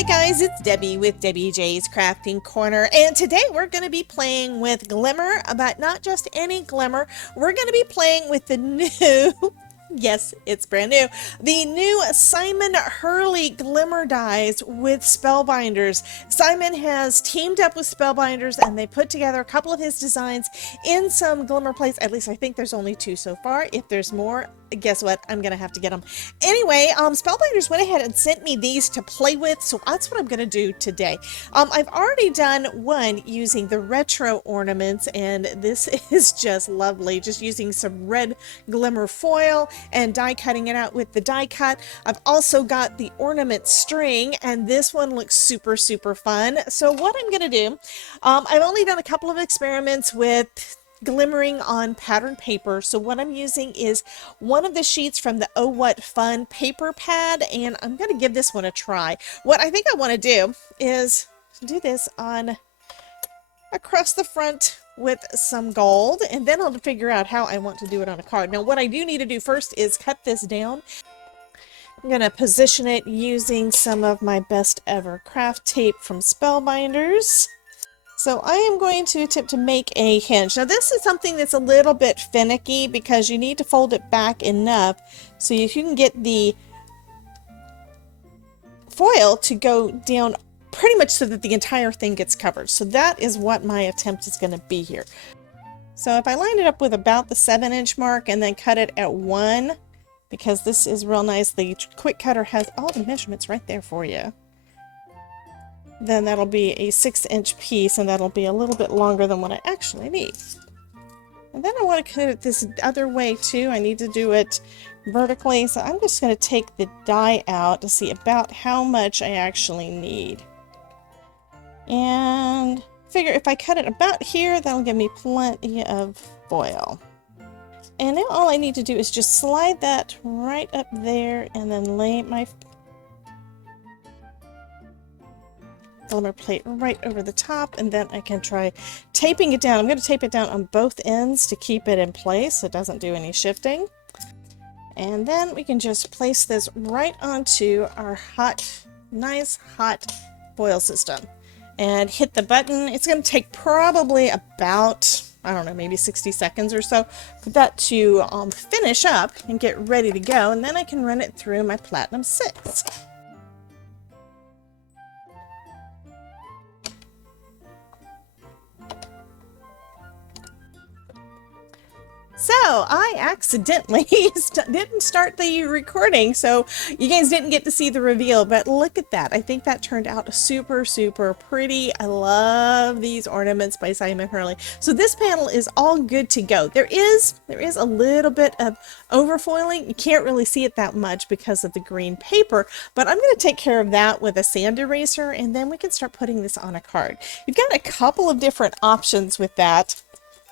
Hi guys, it's Debbie with Debbie J's Crafting Corner, and today we're going to be playing with Glimmer, but not just any Glimmer. We're going to be playing with the new, yes, it's brand new, the new Simon Hurley Glimmer dies with Spellbinders. Simon has teamed up with Spellbinders and they put together a couple of his designs in some Glimmer plates. At least I think there's only two so far. If there's more, guess what? I'm gonna have to get them. Anyway, Spellbinders went ahead and sent me these to play with, so that's what I'm gonna do today. I've already done one using the retro ornaments, and this is just lovely. Just using some red Glimmer foil and die cutting it out with the die cut. I've also got the ornament string, and this one looks super, super fun. So what I'm gonna do, I've only done a couple of experiments with glimmering on pattern paper, so what I'm using is one of the sheets from the Oh What Fun paper pad, and I'm going to give this one a try. What I think I want to do is do this on across the front with some gold, and then I'll figure out how I want to do it on a card. Now what I do need to do first is cut this down. I'm going to position it using some of my best ever craft tape from Spellbinders. So I am going to attempt to make a hinge. Now this is something that's a little bit finicky because you need to fold it back enough so you can get the foil to go down pretty much so that the entire thing gets covered. So that is what my attempt is going to be here. So if I line it up with about the 7-inch mark and then cut it at 1, because this is real nice, the quick cutter has all the measurements right there for you. Then that'll be a 6-inch piece, and that'll be a little bit longer than what I actually need. And then I want to cut it this other way too. I need to do it vertically, so I'm just going to take the die out to see about how much I actually need. And figure if I cut it about here, that'll give me plenty of foil. And now all I need to do is just slide that right up there and then lay my Glimmer plate right over the top, and then I can try taping it down. I'm going to tape it down on both ends to keep it in place so it doesn't do any shifting. And then we can just place this right onto our nice hot foil system and hit the button. It's going to take probably about, I don't know, maybe 60 seconds or so for that to finish up and get ready to go, and then I can run it through my Platinum 6. So I accidentally didn't start the recording, so you guys didn't get to see the reveal, but look at that. I think that turned out super, super pretty. I love these ornaments by Simon Hurley. So this panel is all good to go. There is a little bit of overfoiling. You can't really see it that much because of the green paper, but I'm going to take care of that with a sand eraser, and then we can start putting this on a card. You've got a couple of different options with that.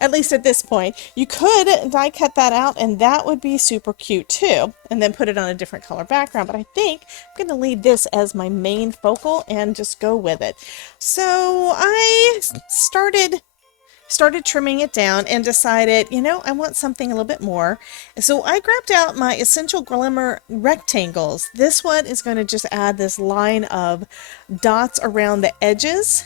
At least at this point. You could die cut that out, and that would be super cute too, and then put it on a different color background, but I think I'm going to leave this as my main focal and just go with it. So I started trimming it down and decided, you know, I want something a little bit more. So I grabbed out my Essential Glimmer rectangles. This one is going to just add this line of dots around the edges.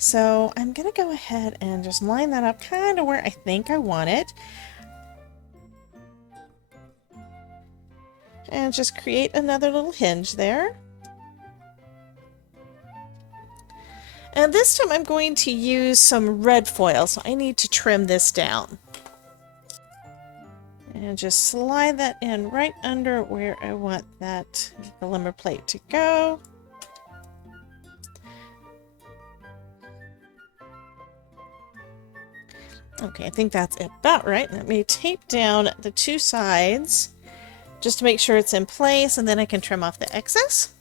So I'm going to go ahead and just line that up kind of where I think I want it. And just create another little hinge there. And this time I'm going to use some red foil, so I need to trim this down. And just slide that in right under where I want that Glimmer plate to go. Okay, I think that's about right. Let me tape down the two sides just to make sure it's in place, and then I can trim off the excess.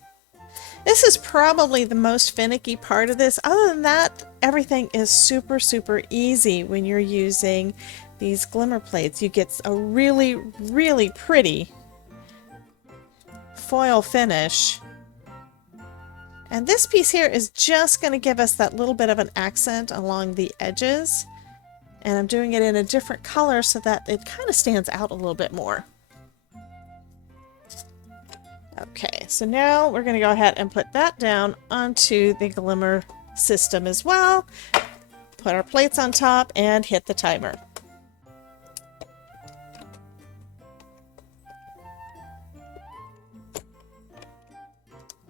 This is probably the most finicky part of this. Other than that, everything is super, super easy when you're using these Glimmer plates. You get a really, really pretty foil finish. And this piece here is just going to give us that little bit of an accent along the edges. And I'm doing it in a different color so that it kind of stands out a little bit more. Okay, so now we're going to go ahead and put that down onto the Glimmer system as well. Put our plates on top and hit the timer.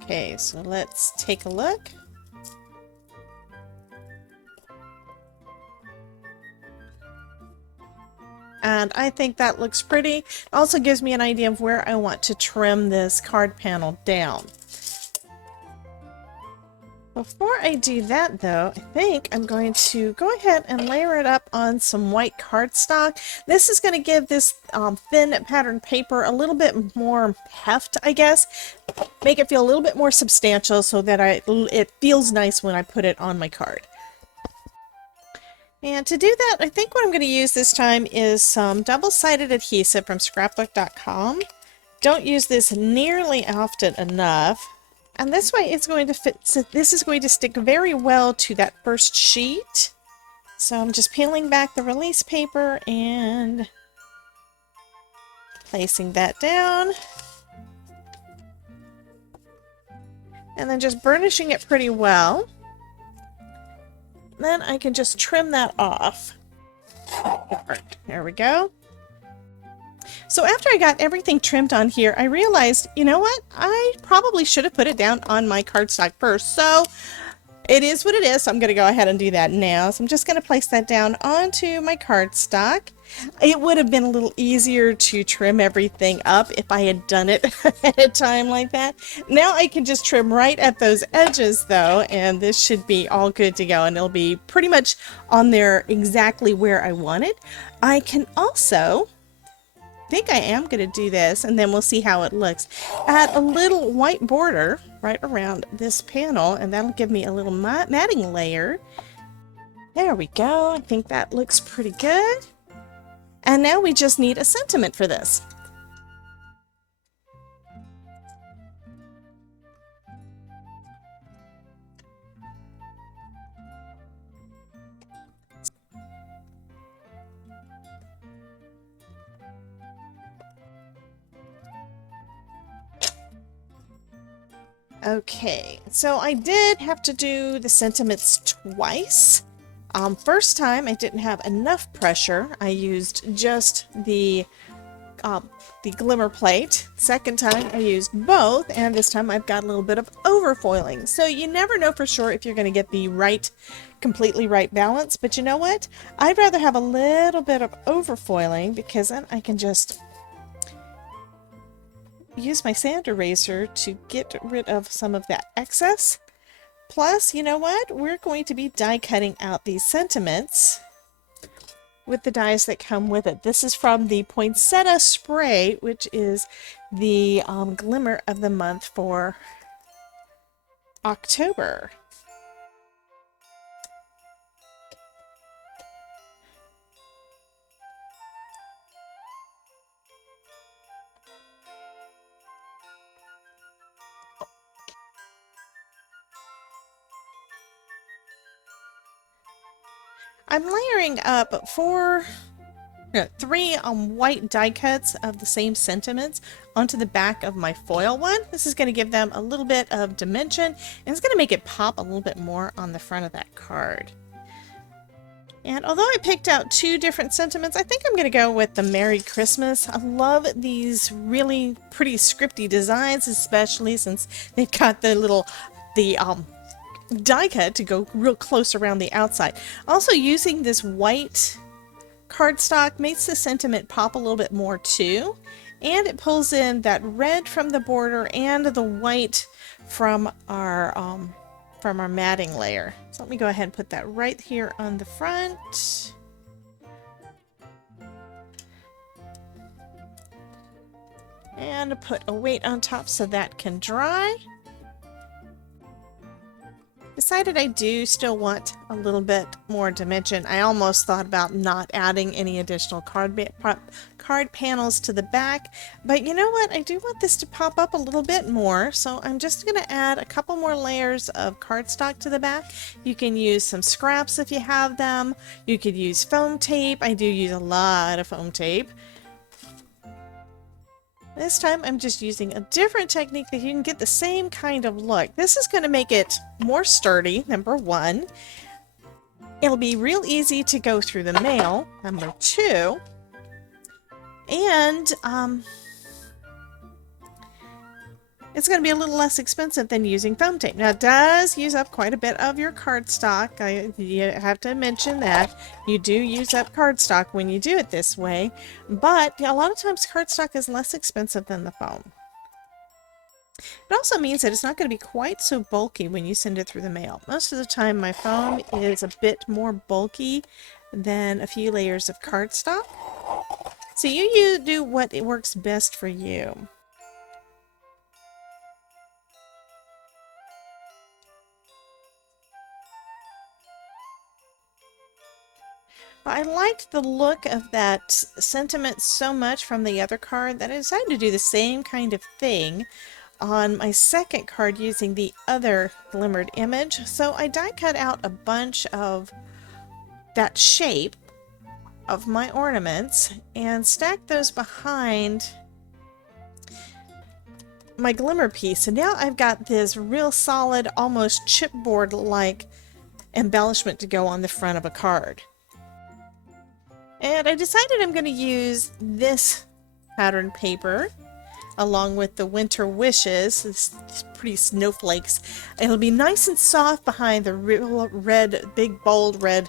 Okay, so let's take a look. And I think that looks pretty. It also gives me an idea of where I want to trim this card panel down. Before I do that though, I think I'm going to go ahead and layer it up on some white cardstock. This is going to give this thin pattern paper a little bit more heft, I guess. Make it feel a little bit more substantial so that it feels nice when I put it on my card. And to do that, I think what I'm going to use this time is some double-sided adhesive from scrapbook.com. Don't use this nearly often enough. And this way it's going to fit, so this is going to stick very well to that first sheet. So I'm just peeling back the release paper and placing that down. And then just burnishing it pretty well. Then I can just trim that off. There we go. So after I got everything trimmed on here, I realized, you know what? I probably should have put it down on my cardstock first. So it is what it is. So I'm going to go ahead and do that now. So I'm just going to place that down onto my cardstock. It would have been a little easier to trim everything up if I had done it at a time like that. Now I can just trim right at those edges though, and this should be all good to go, and it'll be pretty much on there exactly where I want it. I can also, I think I am going to do this, and then we'll see how it looks. Add a little white border right around this panel, and that'll give me a little matting layer. There we go. I think that looks pretty good. And now we just need a sentiment for this. Okay, so I did have to do the sentiments twice. First time I didn't have enough pressure. I used just the Glimmer plate. Second time I used both, and this time I've got a little bit of overfoiling. So you never know for sure if you're going to get the completely right balance, but you know what? I'd rather have a little bit of overfoiling because then I can just use my sand eraser to get rid of some of that excess. Plus, you know what? We're going to be die cutting out these sentiments with the dies that come with it. This is from the Poinsettia spray, which is the Glimmer of the month for October. I'm layering up three white die cuts of the same sentiments onto the back of my foil one. This is going to give them a little bit of dimension, and it's going to make it pop a little bit more on the front of that card. And although I picked out two different sentiments, I think I'm going to go with the Merry Christmas. I love these really pretty scripty designs, especially since they've got the die cut to go real close around the outside. Also, using this white cardstock makes the sentiment pop a little bit more too, and it pulls in that red from the border and the white from our matting layer. So let me go ahead and put that right here on the front. And put a weight on top so that can dry. Decided I do still want a little bit more dimension. I almost thought about not adding any additional card panels to the back, but you know what? I do want this to pop up a little bit more, so I'm just going to add a couple more layers of cardstock to the back. You can use some scraps if you have them. You could use foam tape. I do use a lot of foam tape. This time I'm just using a different technique that you can get the same kind of look. This is going to make it more sturdy, number one. It'll be real easy to go through the mail, number two. And it's going to be a little less expensive than using foam tape. Now, it does use up quite a bit of your cardstock. You have to mention that. You do use up cardstock when you do it this way. But a lot of times cardstock is less expensive than the foam. It also means that it's not going to be quite so bulky when you send it through the mail. Most of the time, my foam is a bit more bulky than a few layers of cardstock. So you do what works best for you. I liked the look of that sentiment so much from the other card that I decided to do the same kind of thing on my second card using the other glimmered image. So I die cut out a bunch of that shape of my ornaments and stacked those behind my glimmer piece. And now I've got this real solid, almost chipboard-like embellishment to go on the front of a card. And I decided I'm going to use this pattern paper along with the winter wishes, these pretty snowflakes. It'll be nice and soft behind the real red, big bold red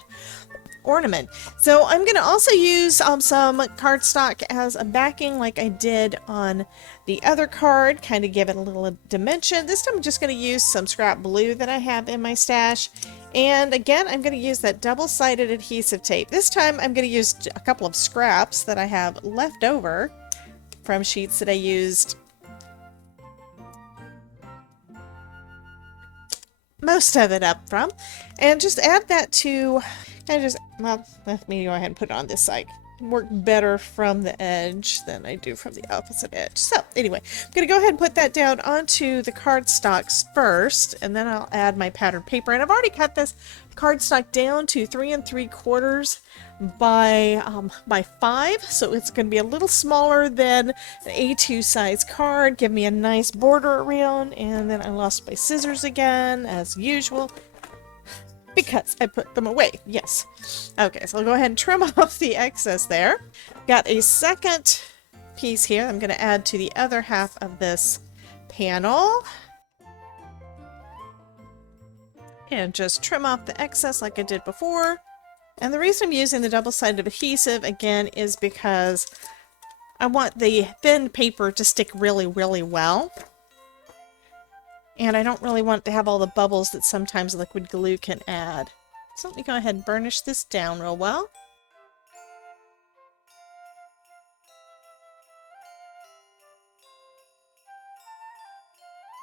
ornament. So I'm going to also use some cardstock as a backing like I did on the other card, kind of give it a little dimension. This time I'm just going to use some scrap blue that I have in my stash. And again, I'm going to use that double-sided adhesive tape. This time I'm going to use a couple of scraps that I have left over from sheets that I used most of it up from. And just add that to, well, let me go ahead and put it on this side. Work better from the edge than I do from the opposite edge. So anyway, I'm going to go ahead and put that down onto the cardstocks first, and then I'll add my pattern paper. And I've already cut this cardstock down to 3 3/4 by 5, so it's going to be a little smaller than an A2 size card. Give me a nice border around, and then I lost my scissors again, as usual. Because I put them away, yes. Okay, so I'll go ahead and trim off the excess there. Got a second piece here I'm going to add to the other half of this panel. And just trim off the excess like I did before. And the reason I'm using the double-sided adhesive, again, is because I want the thin paper to stick really, really well. And I don't really want to have all the bubbles that sometimes liquid glue can add. So let me go ahead and burnish this down real well.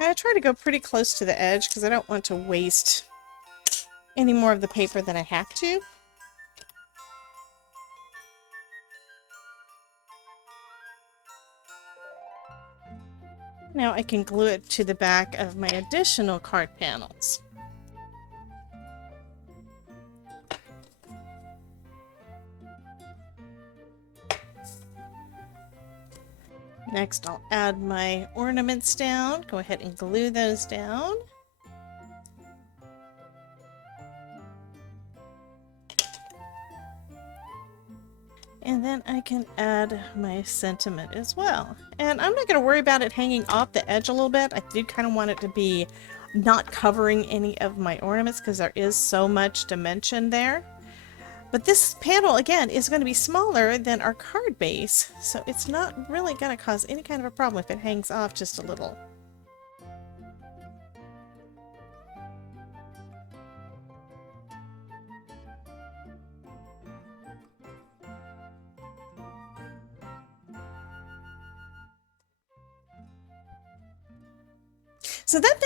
I try to go pretty close to the edge because I don't want to waste any more of the paper than I have to. Now I can glue it to the back of my additional card panels. Next, I'll add my ornaments down. Go ahead and glue those down. And then I can add my sentiment as well. And I'm not going to worry about it hanging off the edge a little bit. I do kind of want it to be not covering any of my ornaments because there is so much dimension there. But this panel, again, is going to be smaller than our card base, so it's not really going to cause any kind of a problem if it hangs off just a little. So that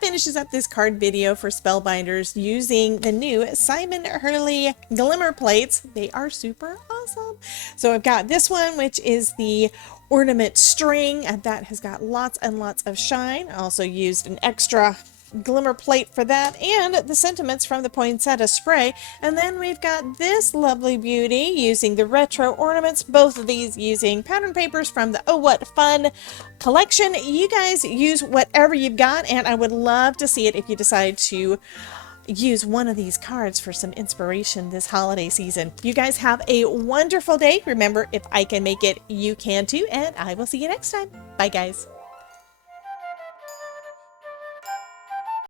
finishes up this card video for Spellbinders using the new Simon Hurley Glimmer plates. They are super awesome. So I've got this one, which is the ornament string, and that has got lots and lots of shine. I also used an extra glimmer plate for that, and the sentiments from the Poinsettia spray. And then we've got this lovely beauty using the retro ornaments, both of these using pattern papers from the Oh What Fun collection. You guys use whatever you've got, and I would love to see it if you decide to use one of these cards for some inspiration this holiday season. You guys have a wonderful day. Remember, if I can make it, you can too, and I will see you next time. Bye guys.